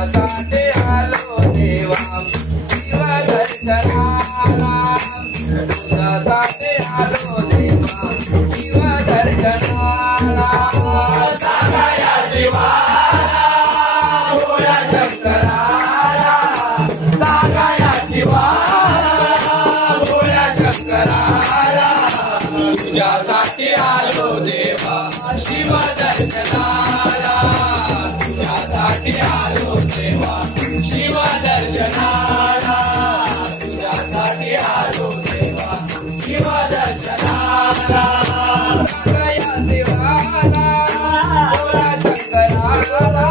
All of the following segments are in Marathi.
तुझ्यासाठी आलो देवा शिव दर्शनाला तुझ्यासाठी आलो देवा शिव दर्शनाला सांगाया शिवाला भोळ्या शंकराला सांगाया शिवाला भोळ्या शंकराला तुझ्यासाठी आलो देवा शिव दर्शनाला तुझ्यासाठी आलो देवा शिव दर्शनाला तुझ्यासाठी आलो देवा शिव दर्शनाला सांगाया शिवाला भोळ्या शंकराला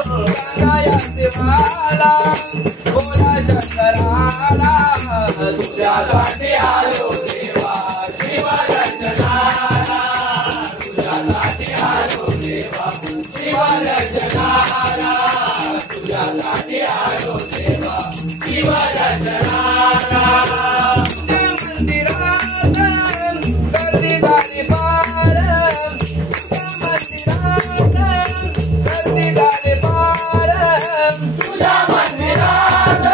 सांगाया शिवाला भोळ्या शंकराला तुझ्यासाठी आलो देवा शिव दर्शनाला तुझ्यासाठी आलो देवा शिव दर्शनाला तुझ्यासाठी आलो देवा शिव दर्शनाला तुझ्या मंदिरात गर्दी झाली फार तुझ्या मंदिरात गर्दी झाली फार तुझ्या मंदिरात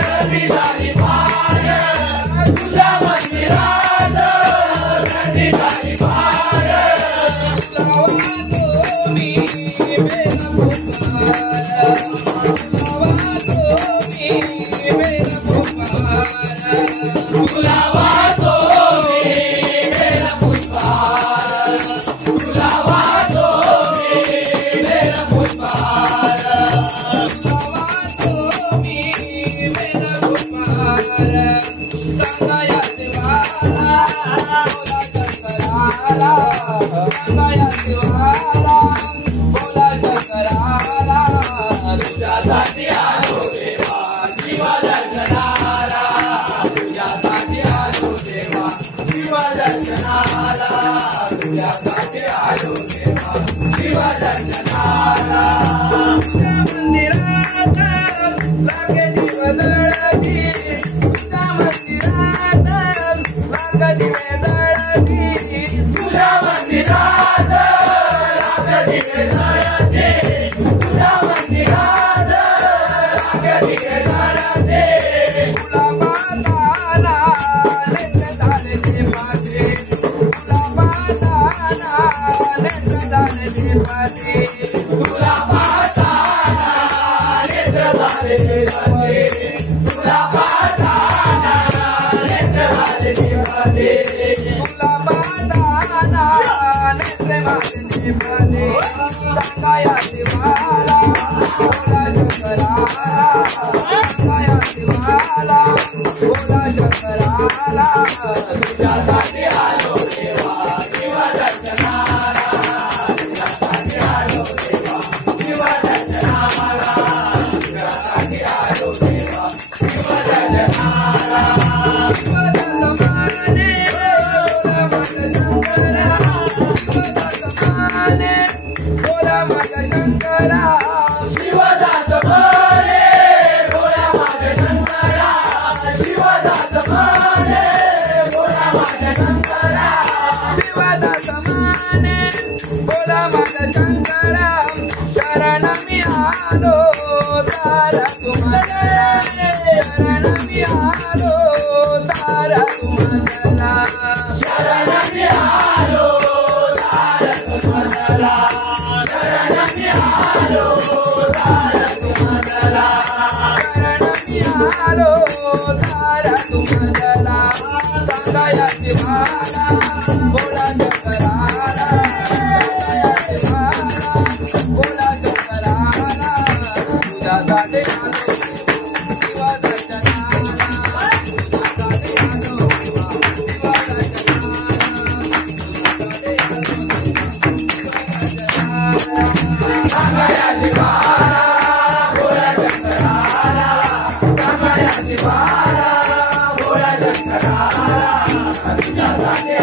गर्दी झाली फार तुझ्या मंदिरात गर्दी झाली फार तुला वाजो मी बेल पुकार तुला वाजो मी बेल पुकार तुला वाजो मी बेल पुकार तुला वाजो मी बेल पुकार सांगाया शिवाला भोळा शंकराला सांगाया शिवाला भोळा शंकराला तुझ्यासाठी आलो देवा शिव दर्शनाला तुझ्यासाठी आलो देवा शिव दर्शनाला तुझ्यासाठी आलो देवा शिव दर्शनाला तुझ्या मंदिरात लागे दिवे जळती तुझ्या मंदिरात लागे दिवे जळती तुझ्या मंदिरात लागे दिवे जळती तुझ्या मंदिरात लागे दिवे जळती तुला पाहताना नेत्र झाले माझे तुला पाहताना नेत्र झाले माझे तुला पाहताना नेत्र झाले माझे तुला पाहताना नेत्र झाले माझे तुला पाहताना नेत्र झाले माझे सांगाया शिवाला भोळा शंकराला सांगाया शिवाला भोळा शंकराला तुझ्यासाठी आलो देवा शिव दर्शनाला तुझ्यासाठी आलो देवा शिव दर्शनाला तुझ्यासाठी आलो देवा शिव दर्शनाला शिवदासमाने भोळा माझा शंकरा शिवदासमाने भोळा माझा शंकरा शिवदासमाने भोळा माझा शंकरा शिवदासमाने भोळा माझा शंकरा शिवदासमाने भोळा माझा शंकरा शरण मी आलो तारा तुम्हाला शरण मी आलो तारा तुम्हाला शरण मी आलो तारा तुम्हाला शरण मी आलो तारा तुम्हाला शरण मी आलो तारा तुम्हाला सांगाया शिवाला भोळा शंकराला सांगाया शिवाला भोळा शंकराला तुझ्यासाठी आलो शिव दर्शनाला तुझ्यासाठी आलो शिव दर्शनाला सांगाया शिवाला भोळा शंकराला सांगाया शिवाला भोळा शंकराला तुझ्यासाठी